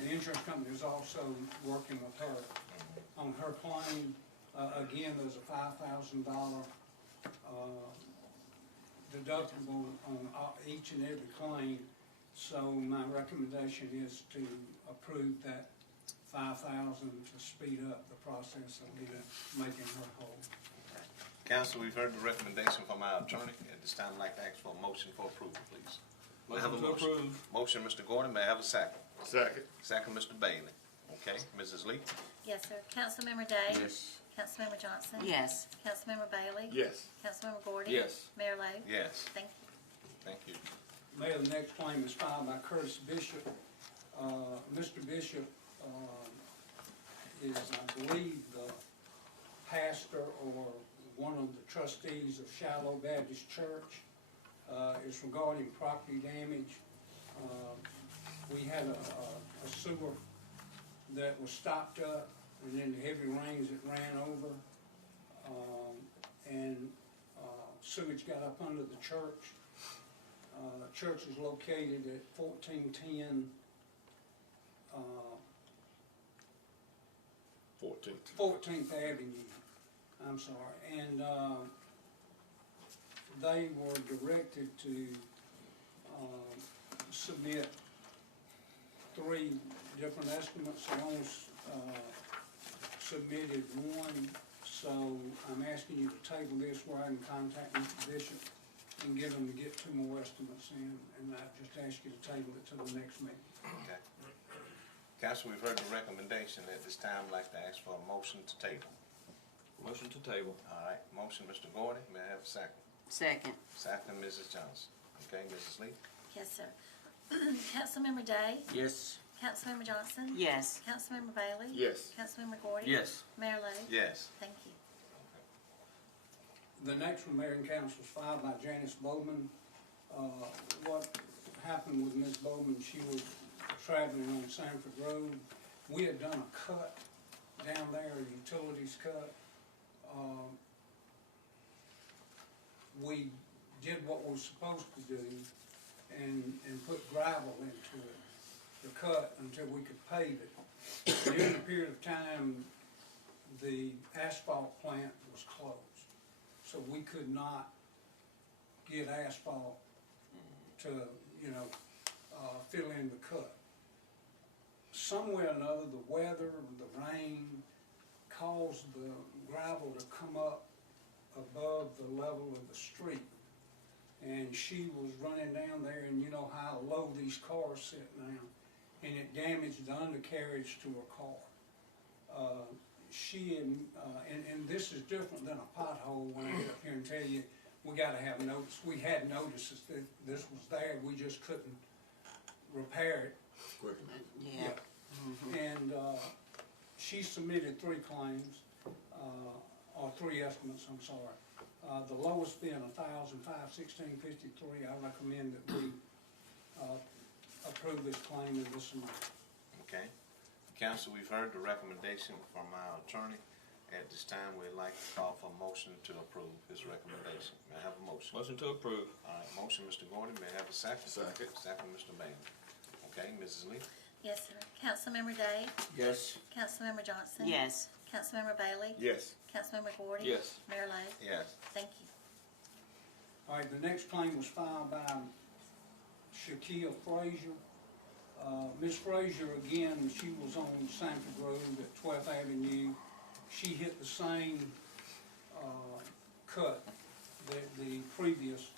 The insurance company is also working with her on her claim. Again, there's a $5,000 deductible on each and every claim. So my recommendation is to approve that $5,000 to speed up the process of making her whole. Council, we've heard the recommendation from our attorney. At this time, I'd like to ask for a motion for approval, please. May I have a Motion to approve. Motion, Mr. Gordon, may I have a second? Second. Second, Mr. Bailey. Okay, Mrs. Lee? Yes, sir. Councilmember Day. Yes. Councilmember Johnson. Yes. Councilmember Bailey. Yes. Councilmember Gordon. Yes. Mayor Lo. Yes, Thank you. thank you. Mayor, the next claim is filed by Curtis Bishop. Mr. Bishop is, I believe, the pastor or one of the trustees of Shiloh Baptist Church. It's regarding property damage. We had a sewer that was stopped up, and then the heavy rains it ran over, and sewage got up under the church. The church is located at 1410 14th Avenue, I'm sorry, and they were directed to submit 3 different estimates. They only submitted one, so I'm asking you to table this where I can contact Mr. Bishop and get them to get 2 more estimates in, and I just ask you to table it to the next meeting. Okay. Council, we've heard the recommendation. At this time, I'd like to ask for a motion to table. Motion to table. All right, motion, Mr. Gordon, may I have a second? Second. Second, Mrs. Johnson. Okay, Mrs. Lee? Yes, sir. Councilmember Day. Yes. Councilmember Johnson. Yes. Councilmember Bailey. Yes. Councilmember Gordon. Yes. Mayor Lo. Yes. Thank you. The next one, Mayor and Council, is filed by Janice Bowman. What happened with Ms. Bowman, she was traveling on Sanford Road. We had done a cut down there, a utilities cut. We did what we were supposed to do and put gravel into it, the cut, until we could pave it. During a period of time, the asphalt plant was closed. So we could not get asphalt to, you know, fill in the cut. Somewhere or another, the weather, the rain caused the gravel to come up above the level of the street. And she was running down there, and you know how low these cars sit now, and it damaged the undercarriage to her car. And this is different than a pothole. When I get up here and tell you, we gotta have notice. We had notices that this was there, we just couldn't repair it. Quick. Yeah. And she submitted 3 claims, or 3 estimates, I'm sorry. The lowest being $1,516.53. I recommend that we approve this claim in this amount. Okay. Council, we've heard the recommendation from our attorney. At this time, we'd like to call for a motion to approve his recommendation. May I have a motion? Motion to approve. All right, motion, Mr. Gordon. May I have a second? Second. Second, Mr. Bailey. Okay, Mrs. Lee? Yes, sir. Councilmember Day? Yes. Councilmember Johnson? Yes. Councilmember Bailey? Yes. Councilmember Gordy? Yes. Mayor Lo? Yes. Thank you. All right, the next claim was filed by Shaquille Frazier. Ms. Frazier, again, she was on Sanford Road at 12th Avenue. She hit the same cut that the previous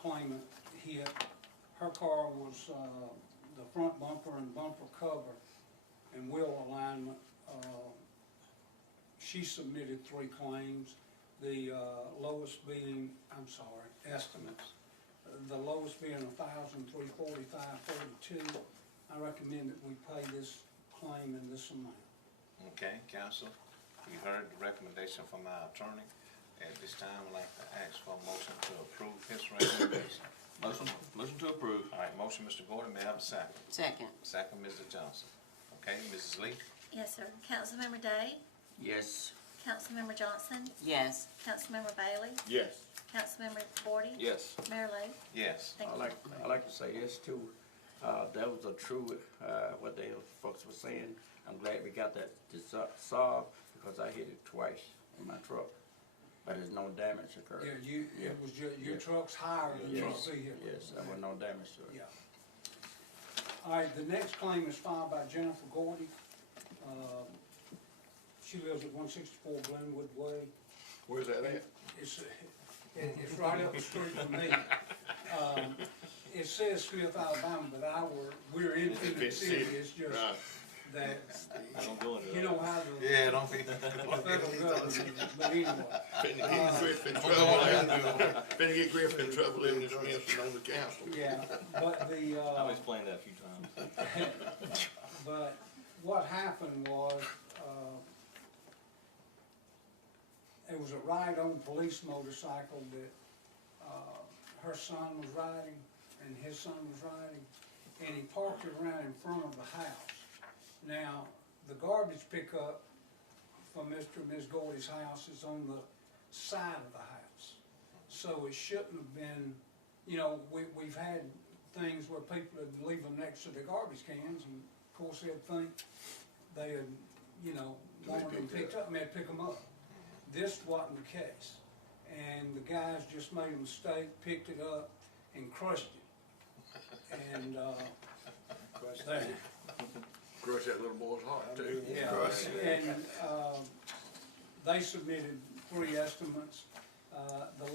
claimant hit. Her car was the front bumper and bumper cover and wheel alignment. She submitted 3 claims, the lowest being, I'm sorry, estimates. The lowest being $1,345.42. I recommend that we pay this claim in this amount. Okay, council, we heard the recommendation from our attorney. At this time, I'd like to ask for a motion to approve his recommendation. Motion to approve. All right, motion, Mr. Gordon. May I have a second? Second. Second, Mrs. Johnson. Okay, Mrs. Lee? Yes, sir. Councilmember Day? Yes. Councilmember Johnson? Yes. Councilmember Bailey? Yes. Councilmember Gordy? Yes. Mayor Lo? Yes. Thank you. I like to say this too. That was a true, what the folks were saying. I'm glad we got that solved because I hit it twice in my truck. But there's no damage occurred. Yeah, it was just, your truck's higher than your Yes, vehicle. yes, there was no damage to it. Yeah. All right, the next claim is filed by Jennifer Gordy. She lives at 164 Glenwood Way. Where's that at? It's right up the street from me. It says Smith, Alabama, but we're in Phenix City. It's just Right. that, Don't go into you know how the Yeah, don't be. federal government is, but anyway. Finna get Griff in trouble. Finna get Griff in trouble living this mess on the council. Yeah, but I've explained that a few times. but what happened was, it was a ride-on police motorcycle that, her son was riding and his son was riding, and he parked it around in front of the house. Now, the garbage pickup for Mr. and Ms. Gordy's house is on the side of the house. So it shouldn't have been, you know, we've had things where people would leave them next to the garbage cans, and of course they'd think they had, you know, wanted them picked up, and they'd pick them up. This wasn't the case, and the guys just made a mistake, picked it up, and crushed it. And, they, Crush that little boy's heart too. yeah, and, they submitted 3 estimates, the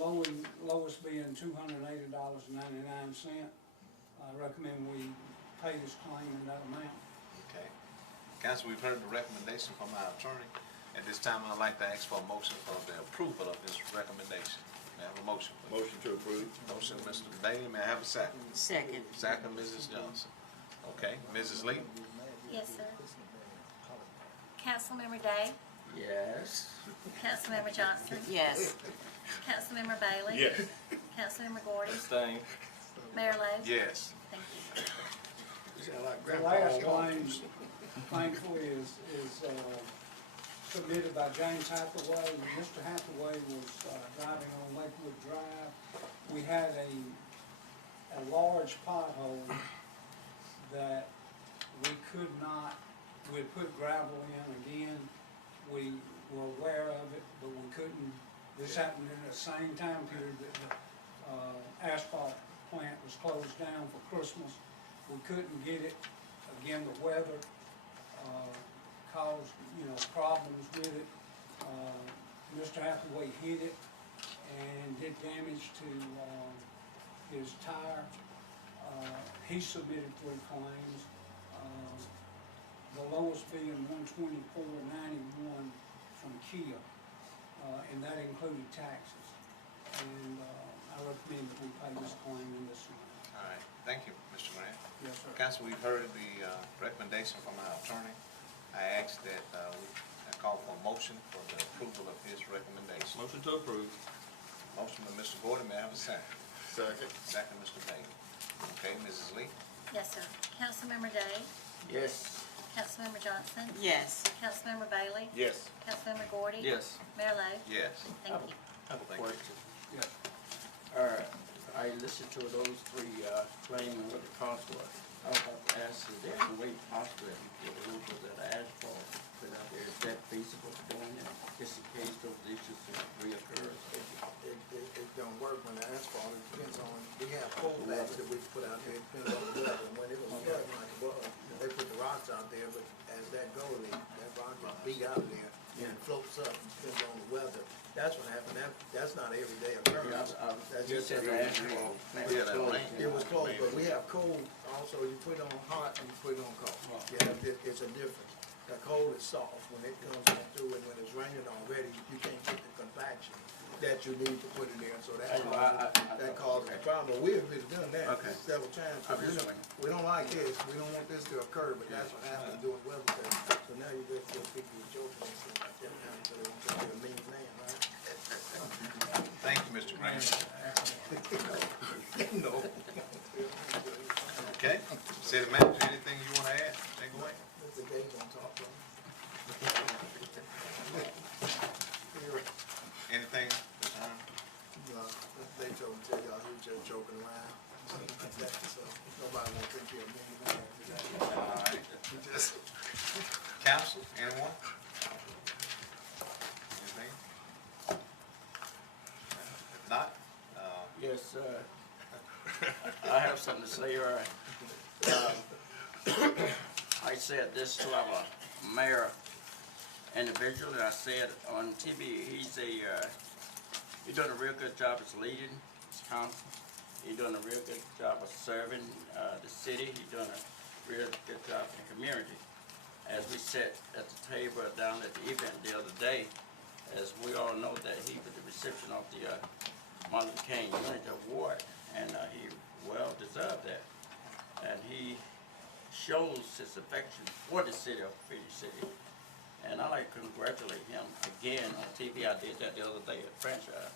lowest being $280.99. I recommend we pay this claim in that amount. Okay. Council, we've heard the recommendation from our attorney. At this time, I'd like to ask for a motion for the approval of this recommendation. May I have a motion, please? Motion to approve. Motion, Mr. Bailey. May I have a second? Second. Second, Mrs. Johnson. Okay, Mrs. Lee? Yes, sir. Councilmember Day? Yes. Councilmember Johnson? Yes. Councilmember Bailey? Yes. Councilmember Gordy? Abstain. Mayor Lo? Yes. Thank you. You sound like The Grandpa. last claim, thankfully, is submitted by James Hathaway. Mr. Hathaway was driving on Lakewood Drive. We had a large pothole that we could not, we had put gravel in again. We were aware of it, but we couldn't, this happened in the same time period that the asphalt plant was closed down for Christmas. We couldn't get it, again, the weather caused, problems with it. Mr. Hathaway hit it and did damage to his tire. He submitted 3 claims. The lowest being $124.91 from Kia, and that included taxes. And I recommend that we pay this claim in this one. All right, thank you, Mr. Grant. Yes, sir. Council, we've heard the recommendation from our attorney. I ask that I call for a motion for the approval of his recommendation. Motion to approve. Motion by Mr. Gordon, may I have a second? Second. Second, Mr. Bailey. Okay, Mrs. Lee? Yes, sir. Councilmember Day? Yes. Councilmember Johnson? Yes. Councilmember Bailey? Yes. Councilmember Gordy? Yes. Mayor Lo? Yes. Thank you. I have a Thank you. question. Yes. I listened to those 3 claiming what the cost was. I was about to ask, is there a way possible that we get a little bit of that asphalt put out there? Is that feasible for doing that, just in case those issues reoccur? It don't work when the asphalt, it depends on, we have cold bags that we put out there, it depends on the weather. When it was flooding like it was, they put the rocks out there, but as that goes, that rock is beat out there and it floats up, depends on the weather. That's what happened, that's not everyday occurrence. That's You just said the asphalt. Yeah, that rain. it was cold, but we have cold also, you put it on hot and you put it on cold. Yeah, it's a difference. The cold is soft, when it comes through and when it's raining already, you can't get the compaction that you need to put it in, so that causes the problem. But we've done that Okay. several times. I'm just We don't like this, we don't want this to occur, but that's what happens doing weather stuff. So now you just think you're joking and stuff like that, now, so they won't think you're a mean man, right? Thank you, Mr. Grant. No. Okay, city manager, anything you want to add? Take away. Mr. Gates on top of him. Anything? No, they told him to tell y'all he was just joking around. So nobody won't think you're a mean man. All right. Council, anyone? Anything? If not, Yes, I have something to say, all right. I said this to our mayor individual, and I said on TV, he's doing a real good job as leading his council. He's doing a real good job of serving the city. He's doing a real good job in the community. As we sat at the table down at the event the other day, as we all know that he was the recipient of the Martin Luther King Unity Award, and he well deserved that. And he shows his affection for the city of Phenix City. And I'd like to congratulate him again on TV. I did that the other day at franchise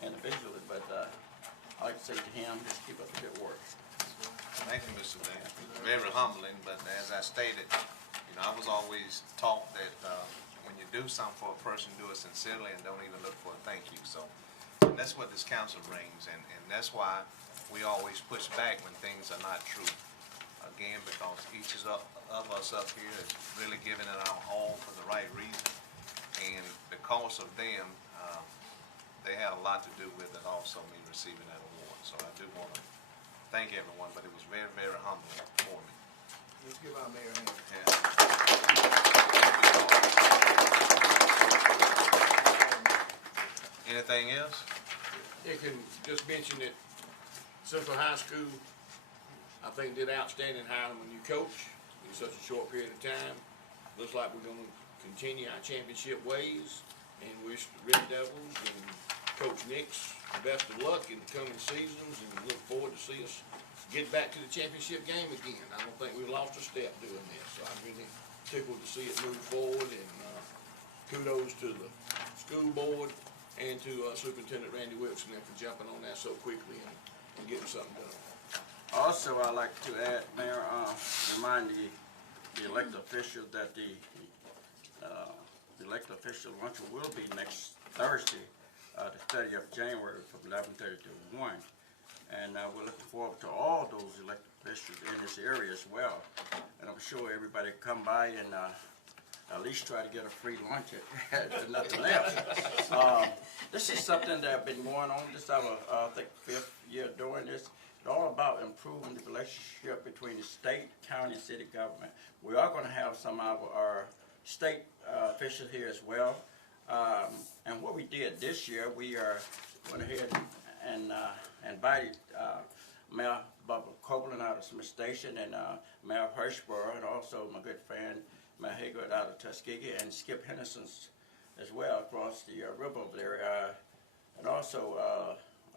individually, but I'd like to say to him, just keep up the good work. thank you, Mr. Van. Very humbling, but as I stated, I was always taught that when you do something for a person, do it sincerely and don't even look for a thank you. So that's what this council brings, and that's why we always push back when things are not true. Again, because each of us up here is really giving it our all for the right reason, and because of them, they had a lot to do with it also, me receiving that award. So I do want to thank everyone, but it was very, very humbling for me. Let's give our mayor a hand. Yeah. Anything else? You can just mention that Central High School, I think, did outstanding hiring a new coach in such a short period of time. Looks like we're gonna continue our championship ways, and wish the Red Devils and Coach Nix the best of luck in the coming seasons, and look forward to see us get back to the championship game again. I don't think we've lost a step doing this, so I'm really tickled to see it move forward, and kudos to the school board and to Superintendent Randy Wilson for jumping on that so quickly and getting something done. Also, I'd like to add, Mayor, remind the elected officials that the elected official luncheon will be next Thursday, the 30th of January, from 11:30 to 1. And we're looking forward to all those elected officials in this area as well. And I'm sure everybody come by and at least try to get a free lunch at nothing else. This is something that's been going on. This is our, I think, 5th year doing this. It's all about improving the relationship between the state, county, and city government. We are going to have some of our state officials here as well. And what we did this year, we went ahead and invited Mayor Bubba Copeland out of Smith Station and Mayor Hirschborough, and also my good friend Mayor Haggard out of Tuskegee, and Skip Henderson as well across the river over there. And also,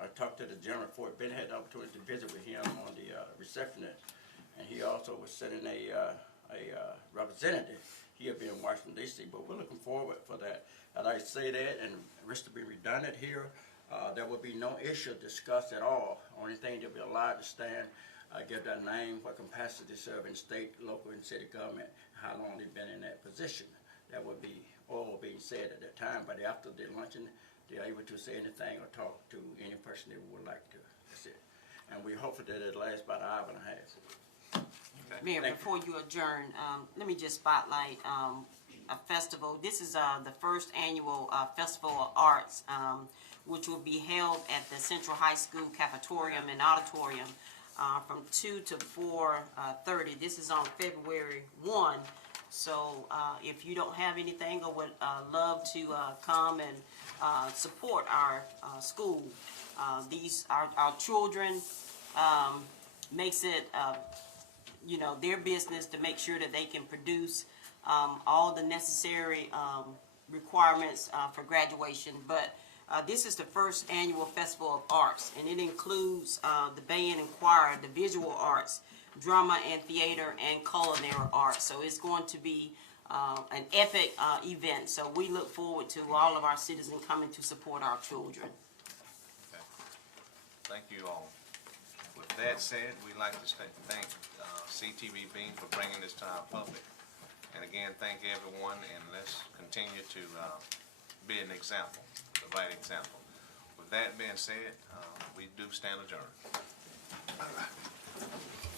I talked to the general Fort Bend, had the opportunity to visit with him on the receptionist, and he also was sending a representative. He'll be in Washington, D.C., but we're looking forward for that. And I say that, and risk to be redundant here, there will be no issue discussed at all. Only thing they'll be allowed to stand, give their name, what capacity to serve in state, local, and city government, how long they've been in that position. That would be all being said at that time, but after the luncheon, they're able to say anything or talk to any person they would like to. That's it. And we hope that it lasts about an hour and a half. Mayor, before you adjourn, let me just spotlight a festival. This is the first annual Festival of Arts, which will be held at the Central High School Cafetorium and Auditorium from 2 to 4:30. This is on February 1. So if you don't have anything or would love to come and support our school, our children makes it their business to make sure that they can produce all the necessary requirements for graduation. But this is the first annual Festival of Arts, and it includes the band and choir, the visual arts, drama and theater, and culinary arts. So it's going to be an epic event. So we look forward to all of our citizens coming to support our children. Okay. Thank you all. With that said, we'd like to thank CTV Bean for bringing this to our public. And again, thank everyone, and let's continue to be an example, the right example. With that being said, we do stand adjourned.